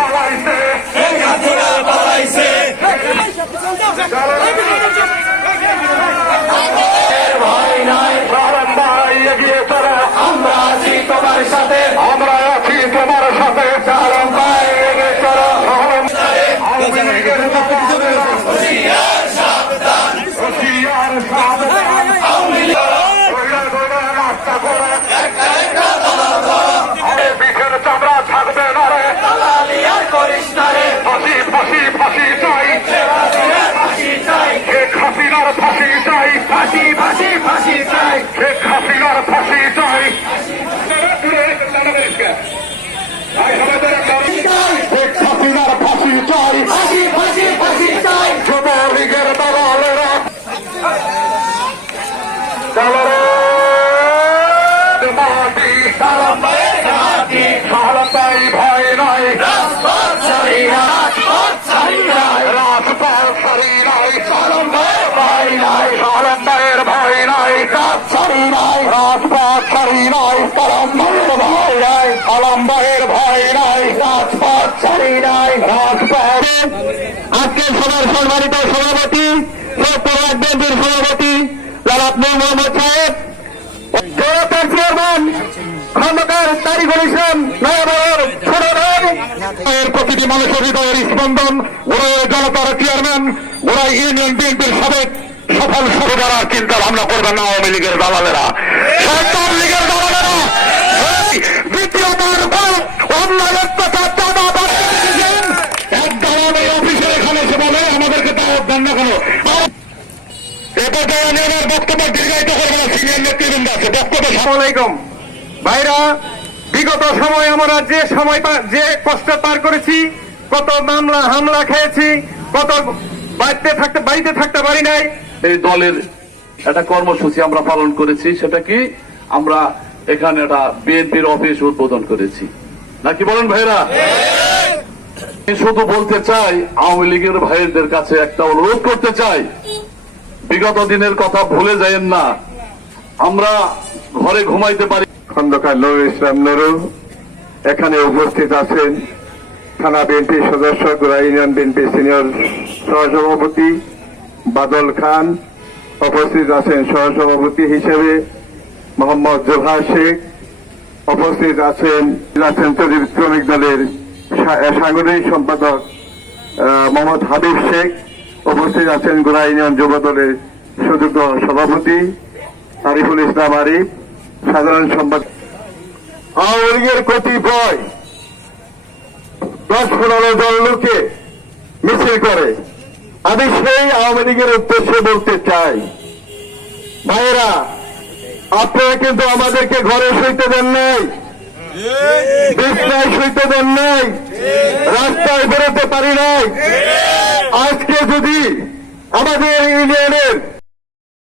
পালাইছে শেখ ছাড়ি নাই সালাম্বাইয়ের ভয় নাই ভয় নাই রাজপথ ছাড়ি নাই রাজপথ। আজকে সবার সম্মানিত সভাপতি বিএনপির সভাপতি লালাত মোহাম্মদ সাহেব। জনতার চেয়ারম্যান খন্দকার তারিকুল ইসলাম নয়াবাড়ার ছোট এর প্রতিটি মানুষের হৃদয়ের স্পন্দন ওরাই জনতার চেয়ারম্যান ওরাই ইউনিয়ন বিএনপির সাবেক সফল সরকার চিন্তা ভাবনা করবেন না আওয়ামী লীগের দালালেরা। বক্তব্য দীর্ঘায়িত করব না সিনিয়র নেতৃবৃন্দ আছে বক্তব্য ভাইরা বিগত সময় আমরা যে সময় যে কষ্ট পার করেছি কত মামলা হামলা খেয়েছি কত বাড়িতে থাকতে বাড়িতে থাকতে পারি নাই এই দলের একটা কর্মসূচি আমরা পালন করেছি সেটা কি আমরা এখানে একটা বিএনপির অফিস উদ্বোধন করেছি। নাকি বলেন ভাইরা? শুধু বলতে চাই, আওয়ামী লীগের ভাইদের কাছে একটা অনুরোধ করতে চাই। বিগত দিনের কথা ভুলে যাইয়েন না। আমরা ঘরে ঘুমাইতে পারি। খন্দকার নুরুল ইসলাম নুরু এখানে উপস্থিত আছেন। থানা বিএনপি সদস্য, গোড়া ইউনিয়ন বিএনপি সিনিয়র সহসভাপতি বাদল খান। উপস্থিত আছেন সহসভাপতি হিসেবে মোহাম্মদ জোহার শেখ, উপস্থিত আছেন আছেন তরিব শ্রমিক দলের সাংগঠনিক সম্পাদক মোহাম্মদ হাবিব শেখ, উপস্থিত আছেন গোড়া ইউনিয়ন যুব দলের সুযোগ্য সভাপতি আরিফুল ইসলাম আরিফ, সাধারণ সম্পাদক। আওয়ামী লীগের কতিপয় দশ পনেরো জন লোকে মিছিল করে। আমি সেই আওয়ামী লীগের উদ্দেশ্যে বলতে চাই। ভাইয়েরা, আপনারা কিন্তু আমাদেরকে ঘরে সইতে দেন নাই। বিছনায় সইতে দেন নাই। রাস্তায় বেরোতে পারি নাই। আজকে যদি আমাদের ইউনিয়নের